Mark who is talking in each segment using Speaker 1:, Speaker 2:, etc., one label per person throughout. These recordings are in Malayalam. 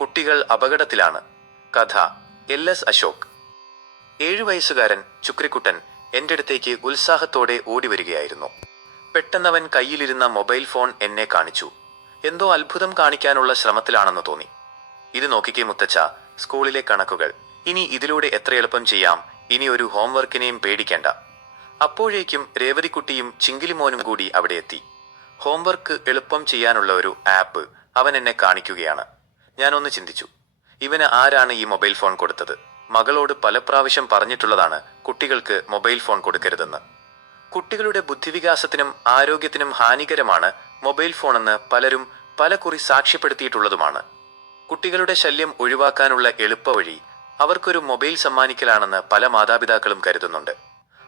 Speaker 1: കുട്ടികൾ അപകടത്തിലാണ്. കഥ എൽ എസ് അശോക്. ഏഴു വയസ്സുകാരൻ ചുക്രിക്കുട്ടൻ എന്റെ അടുത്തേക്ക് ഉത്സാഹത്തോടെ ഓടി വരികയായിരുന്നു പെട്ടെന്നവൻ കയ്യിലിരുന്ന മൊബൈൽ ഫോൺ എന്നെ കാണിച്ചു. എന്തോ അത്ഭുതം കാണിക്കാനുള്ള ശ്രമത്തിലാണെന്ന് തോന്നി. ഇത് നോക്കിക്കേ മുത്തച്ഛ സ്കൂളിലെ കണക്കുകൾ. ഇനി ഇതിലൂടെ എത്ര എളുപ്പം ചെയ്യാം? ഇനി ഒരു ഹോംവർക്കിനെയും പേടിക്കേണ്ട. അപ്പോഴേക്കും രേവതിക്കുട്ടിയും ചിങ്കിലിമോനും കൂടി അവിടെ എത്തി. ഹോംവർക്ക് എളുപ്പം ചെയ്യാനുള്ള ഒരു ആപ്പ് അവൻ എന്നെ കാണിക്കുകയാണ്. ഞാനൊന്ന് ചിന്തിച്ചു. ഇവന് ആരാണ് ഈ മൊബൈൽ ഫോൺ കൊടുത്തത്? മകളോട് പല പ്രാവശ്യം പറഞ്ഞിട്ടുള്ളതാണ് കുട്ടികൾക്ക് മൊബൈൽ ഫോൺ കൊടുക്കരുതെന്ന്. കുട്ടികളുടെ ബുദ്ധിവികാസത്തിനും ആരോഗ്യത്തിനും ഹാനികരമാണ് മൊബൈൽ ഫോണെന്ന് പലരും പലകുറി സാക്ഷ്യപ്പെടുത്തിയിട്ടുള്ളതുമാണ്. കുട്ടികളുടെ ശല്യം ഒഴിവാക്കാനുള്ള എളുപ്പവഴി അവർക്കൊരു മൊബൈൽ സമ്മാനിക്കലാണെന്ന് പല മാതാപിതാക്കളും കരുതുന്നുണ്ട്.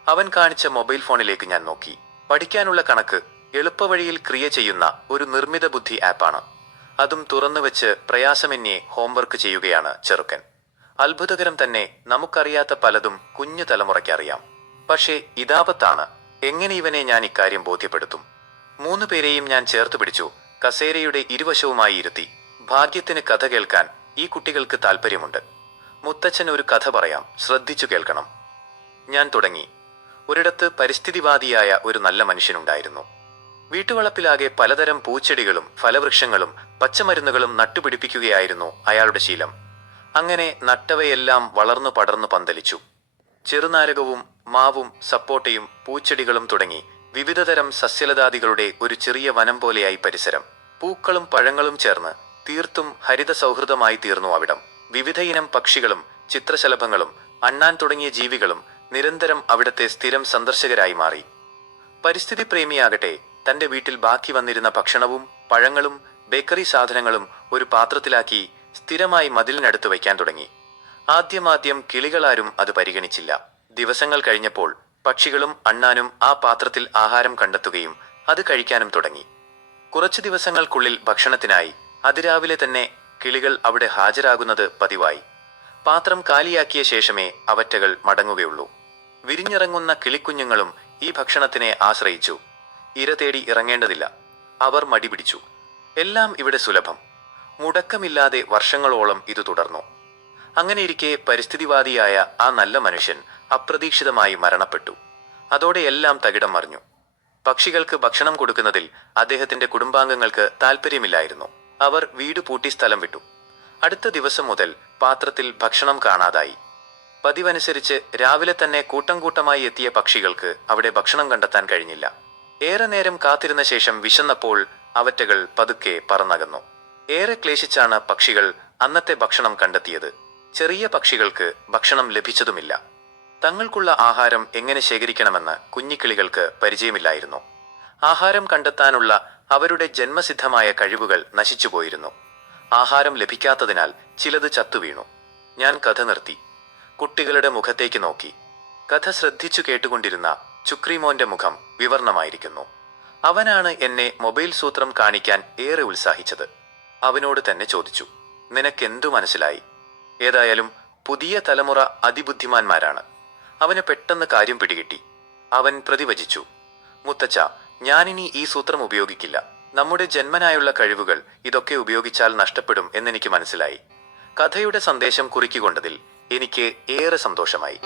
Speaker 1: അവൻ കാണിച്ച മൊബൈൽ ഫോണിലേക്ക് ഞാൻ നോക്കി. പഠിക്കാനുള്ള കണക്ക് എളുപ്പവഴിയിൽ ക്രിയ ചെയ്യുന്ന ഒരു നിർമ്മിത ബുദ്ധി ആപ്പാണ്. അതും തുറന്നു വെച്ച് പ്രയാസമെന്യേ ഹോംവർക്ക് ചെയ്യുകയാണ് ചെറുക്കൻ. അത്ഭുതകരം തന്നെ നമുക്കറിയാത്ത പലതും കുഞ്ഞു തലമുറയ്ക്കറിയാം പക്ഷേ ഇതാപത്താണ് എങ്ങനെ ഇവനെ ഞാൻ ഇക്കാര്യം ബോധ്യപ്പെടുത്തും? മൂന്നു പേരെയും ഞാൻ ചേർത്ത് പിടിച്ചു കസേരയുടെ ഇരുവശവുമായി ഇരുത്തി. ഭാഗ്യത്തിന് കഥ കേൾക്കാൻ ഈ കുട്ടികൾക്ക് താല്പര്യമുണ്ട് മുത്തച്ഛൻ ഒരു കഥ പറയാം ശ്രദ്ധിച്ചു കേൾക്കണം. ഞാൻ തുടങ്ങി. ഒരിടത്ത് പരിസ്ഥിതിവാദിയായ ഒരു നല്ല മനുഷ്യനുണ്ടായിരുന്നു. വീട്ടുവളപ്പിലാകെ പലതരം പൂച്ചെടികളും ഫലവൃക്ഷങ്ങളും പച്ചമരുന്നുകളും നട്ടുപിടിപ്പിക്കുകയായിരുന്നു അയാളുടെ ശീലം. അങ്ങനെ നട്ടവയെല്ലാം വളർന്നു പടർന്നു പന്തലിച്ചു. ചെറുനാരകവും മാവും സപ്പോട്ടയും പൂച്ചെടികളും തുടങ്ങി വിവിധതരം സസ്യലതാദികളുടെ ഒരു ചെറിയ വനം പോലെയായി പരിസരം. പൂക്കളും പഴങ്ങളും ചേർന്ന് തീർത്തും ഹരിത സൗഹൃദമായി തീർന്നു അവിടം. വിവിധയിനം പക്ഷികളും ചിത്രശലഭങ്ങളും അണ്ണാൻ തുടങ്ങിയ ജീവികളും നിരന്തരം അവിടത്തെ സ്ഥിരം സന്ദർശകരായി മാറി. പരിസ്ഥിതി പ്രേമിയാകട്ടെ തന്റെ വീട്ടിൽ ബാക്കി വന്നിരുന്ന ഭക്ഷണവും പഴങ്ങളും ബേക്കറി സാധനങ്ങളും ഒരു പാത്രത്തിലാക്കി സ്ഥിരമായി മതിലിനടുത്ത് വയ്ക്കാൻ തുടങ്ങി. ആദ്യമാദ്യം കിളികളാരും അത് പരിഗണിച്ചില്ല. ദിവസങ്ങൾ കഴിഞ്ഞപ്പോൾ പക്ഷികളും അണ്ണാനും ആ പാത്രത്തിൽ ആഹാരം കണ്ടെത്തുകയും അത് കഴിക്കാനും തുടങ്ങി. കുറച്ചു ദിവസങ്ങൾക്കുള്ളിൽ ഭക്ഷണത്തിനായി അതിരാവിലെ തന്നെ കിളികൾ അവിടെ ഹാജരാകുന്നത് പതിവായി. പാത്രം കാലിയാക്കിയ ശേഷമേ അവറ്റകൾ മടങ്ങുകയുള്ളൂ. വിരിഞ്ഞിറങ്ങുന്ന കിളിക്കുഞ്ഞുങ്ങളും ഈ ഭക്ഷണത്തിനെ ആശ്രയിച്ചു. ഇര തേടി ഇറങ്ങേണ്ടതില്ല. അവർ മടി പിടിച്ചു. എല്ലാം ഇവിടെ സുലഭം. മുടക്കമില്ലാതെ വർഷങ്ങളോളം ഇത് തുടർന്നു. അങ്ങനെയിരിക്കെ പരിസ്ഥിതിവാദിയായ ആ നല്ല മനുഷ്യൻ അപ്രതീക്ഷിതമായി മരണപ്പെട്ടു. അതോടെ എല്ലാം തകിടം മറിഞ്ഞു. പക്ഷികൾക്ക് ഭക്ഷണം കൊടുക്കുന്നതിൽ അദ്ദേഹത്തിന്റെ കുടുംബാംഗങ്ങൾക്ക് താല്പര്യമില്ലായിരുന്നു അവർ വീട് പൂട്ടി സ്ഥലം വിട്ടു. അടുത്ത ദിവസം മുതൽ പാത്രത്തിൽ ഭക്ഷണം കാണാതായി. പതിവനുസരിച്ച് രാവിലെ തന്നെ കൂട്ടം കൂട്ടമായി എത്തിയ പക്ഷികൾക്ക് അവിടെ ഭക്ഷണം കണ്ടെത്താൻ കഴിഞ്ഞില്ല. ഏറെ നേരം കാത്തിരുന്ന ശേഷം വിശന്നപ്പോൾ അവറ്റകൾ പതുക്കെ പറന്നകന്നു. ഏറെ ക്ലേശിച്ചാണ് പക്ഷികൾ അന്നത്തെ ഭക്ഷണം കണ്ടെത്തിയത്. ചെറിയ പക്ഷികൾക്ക് ഭക്ഷണം ലഭിച്ചതുമില്ല. തങ്ങൾക്കുള്ള ആഹാരം എങ്ങനെ ശേഖരിക്കണമെന്ന് കുഞ്ഞിക്കിളികൾക്ക് പരിചയമില്ലായിരുന്നു. ആഹാരം കണ്ടെത്താനുള്ള അവരുടെ ജന്മസിദ്ധമായ കഴിവുകൾ നശിച്ചുപോയിരുന്നു ആഹാരം ലഭിക്കാത്തതിനാൽ ചിലത് ചത്തുവീണു ഞാൻ കഥ നിർത്തി. കുട്ടികളുടെ മുഖത്തേക്ക് നോക്കി. കഥ ശ്രദ്ധിച്ചു കേട്ടുകൊണ്ടിരുന്ന ചുക്രിമോന്റെ മുഖം വിവർണമായിരിക്കുന്നു. അവനാണ് എന്നെ മൊബൈൽ സൂത്രം കാണിക്കാൻ ഏറെ ഉത്സാഹിച്ചത്. അവനോട് തന്നെ ചോദിച്ചു നിനക്കെന്തു മനസ്സിലായി? ഏതായാലും പുതിയ തലമുറ അതിബുദ്ധിമാന്മാരാണ്. അവന് പെട്ടെന്ന് കാര്യം പിടികിട്ടി. അവൻ പ്രതിവചിച്ചു മുത്തച്ഛ ഞാനിനി ഈ സൂത്രം ഉപയോഗിക്കില്ല. നമ്മുടെ ജന്മനായുള്ള കഴിവുകൾ ഇതൊക്കെ ഉപയോഗിച്ചാൽ നഷ്ടപ്പെടും എന്നെനിക്ക് മനസ്സിലായി. കഥയുടെ സന്ദേശം കുറിക്കൊണ്ടതിൽ എനിക്ക് ഏറെ സന്തോഷമായി.